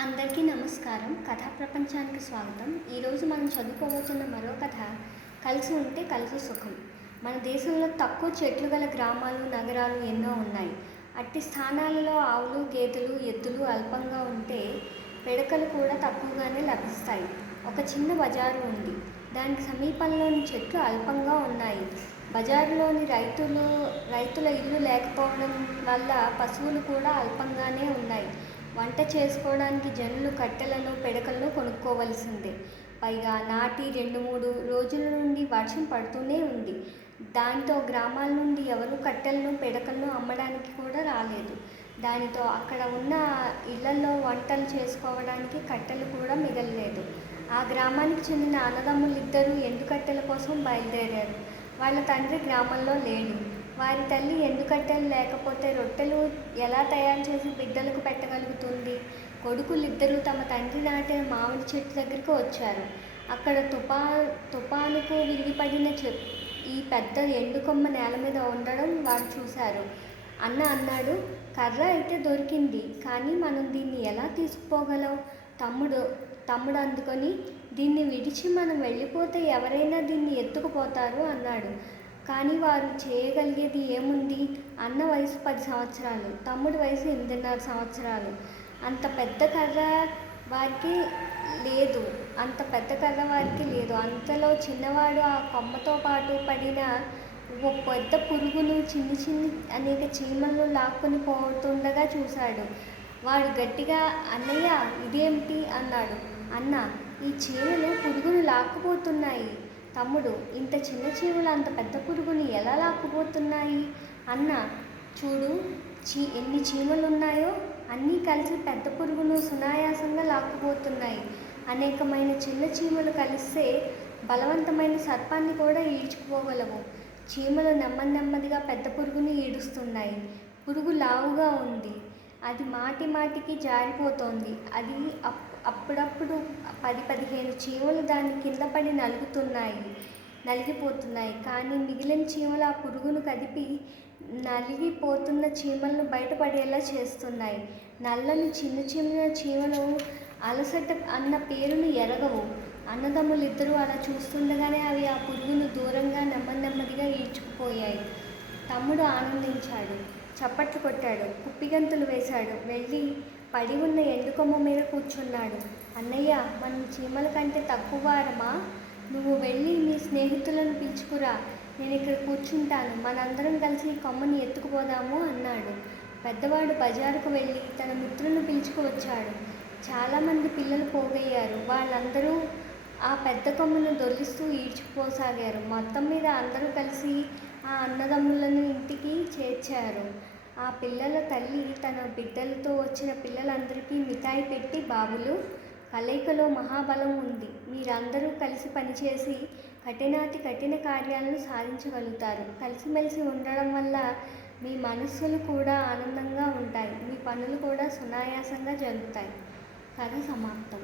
అందరికీ నమస్కారం. కథా ప్రపంచానికి స్వాగతం. ఈరోజు మనం చదువుకోబోతున్న మరో కథ కలిసి ఉంటే కలిసి సుఖం. మన దేశంలో తక్కువ చెట్లు గల గ్రామాలు, నగరాలు ఎన్నో ఉన్నాయి. అట్టి స్థానాలలో ఆవులు, గేదెలు, ఎద్దులు అల్పంగా ఉంటే పిడకలు కూడా తక్కువగానే లభిస్తాయి. ఒక చిన్న బజారు ఉంది. దానికి సమీపంలోని చెట్లు అల్పంగా ఉన్నాయి. బజారులోని రైతుల ఇల్లు లేకపోవడం వల్ల పశువులు కూడా అల్పంగానే ఉన్నాయి. వంట చేసుకోవడానికి జనులు కట్టెలను, పిడకలను కొనుక్కోవలసిందే. పైగా నాటి 2-3 రోజుల నుండి వర్షం పడుతూనే ఉంది. దాంతో గ్రామాల నుండి ఎవరు కట్టెలను, పిడకలను అమ్మడానికి కూడా రాలేదు. దానితో అక్కడ ఉన్న ఇళ్లలో వంటలు చేసుకోవడానికి కట్టెలు కూడా మిగలలేదు. ఆ గ్రామానికి చెందిన అన్నదమ్ములిద్దరూ ఎండుకట్టెల కోసం బయలుదేరారు. వాళ్ళ తండ్రి గ్రామంలో లేడు. వారి తల్లి ఎండుకట్టెలు లేకపోతే రొట్టెలు ఎలా తయారు చేసి బిడ్డలకు పెట్టగలుగుతుంది? కొడుకులిద్దరూ తమ తండ్రి నాటిన మామిడి చెట్టు దగ్గరకు వచ్చారు. అక్కడ తుపానుకు విరిగిపడిన ఈ పెద్ద ఎండుకొమ్మ నేల మీద ఉండడం వారు చూశారు. అన్న అన్నాడు, కర్ర అయితే దొరికింది, కానీ మనం దీన్ని ఎలా తీసుకుపోగలం? తమ్ముడు అందుకొని, దీన్ని విడిచి మనం వెళ్ళిపోతే ఎవరైనా దీన్ని ఎత్తుకుపోతారు అన్నాడు. కానీ వారు చేయగలిగేది ఏముంది? అన్న వయసు 10 సంవత్సరాలు, తమ్ముడి వయసు 8.5 సంవత్సరాలు. అంత పెద్ద కర్ర వారికి లేదు. అంతలో చిన్నవాడు ఆ కొమ్మతో పాటు పడిన ఓ పెద్ద పురుగును, చిన్ని అనేక చీమలను లాక్కొని పోతుండగా చూశాడు. వాడు గట్టిగా, అన్నయ్య ఇదేమిటి అన్నాడు. అన్న, ఈ చీమలు పురుగును లాక్కుపోతున్నాయి. తమ్ముడు, ఇంత చిన్న చీమలు అంత పెద్ద పురుగుని ఎలా లాక్కుపోతున్నాయి? అన్న, చూడు, ఎన్ని చీమలున్నాయో, అన్నీ కలిసి పెద్ద పురుగును సునాయాసంగా లాక్కుపోతున్నాయి. అనేకమైన చిన్న చీమలు కలిస్తే బలవంతమైన సర్పాన్ని కూడా ఈడ్చుకుపోగలవు. చీమలు నెమ్మదిగా పెద్ద పురుగుని ఈడుస్తున్నాయి. పురుగు లావుగా ఉంది. అది మాటికి జారిపోతోంది. అది అప్పుడప్పుడు 10-15 చీమలు దాని కింద పడి నలిగిపోతున్నాయి. కానీ మిగిలిన చీమలు ఆ పురుగును కదిపి నలిగిపోతున్న చీమలను బయటపడేలా చేస్తున్నాయి. నల్లని చిన్న చీమలు అలసట అన్న పేరును ఎరగవు. అన్నదమ్ములిద్దరూ అలా చూస్తుండగానే అవి ఆ పురుగును దూరంగా నెమ్మదిగా ఈడ్చుకుపోయాయి. తమ్ముడు ఆనందించాడు, చప్పట్లు కొట్టాడు, కుప్పిగంతులు వేశాడు. వెళ్ళి పడి ఉన్న ఎండుకొమ్మ మీద కూర్చున్నాడు. అన్నయ్య, మనం చీమల కంటే తక్కువవారమా? నువ్వు వెళ్ళి నీ స్నేహితులను పిలుచుకురా, నేను ఇక్కడ కూర్చుంటాను. మనందరం కలిసి ఈ కొమ్మని ఎత్తుకుపోదాము అన్నాడు. పెద్దవాడు బజారుకు వెళ్ళి తన మిత్రులను పిలుచుకువచ్చాడు. చాలామంది పిల్లలు పోగయ్యారు. వాళ్ళందరూ ఆ పెద్ద కొమ్మను దొర్లిస్తూ ఈడ్చుకుపోసాగారు. మొత్తం మీద అందరూ కలిసి ఆ అన్నదమ్ములను ఇంటికి చేర్చారు. ఆ పిల్లల తల్లి తన బిడ్డలతో వచ్చిన పిల్లలందరికీ మిఠాయి పెట్టి, బాబులు, కలయికలో మహాబలం ఉంది. మీరందరూ కలిసి పనిచేసి కఠిన కార్యాలను సాధించగలుగుతారు. కలిసిమెలిసి ఉండడం వల్ల మీ మనస్సులు కూడా ఆనందంగా ఉంటాయి. మీ పనులు కూడా సునాయాసంగా జరుగుతాయి. కథ సమాప్తం.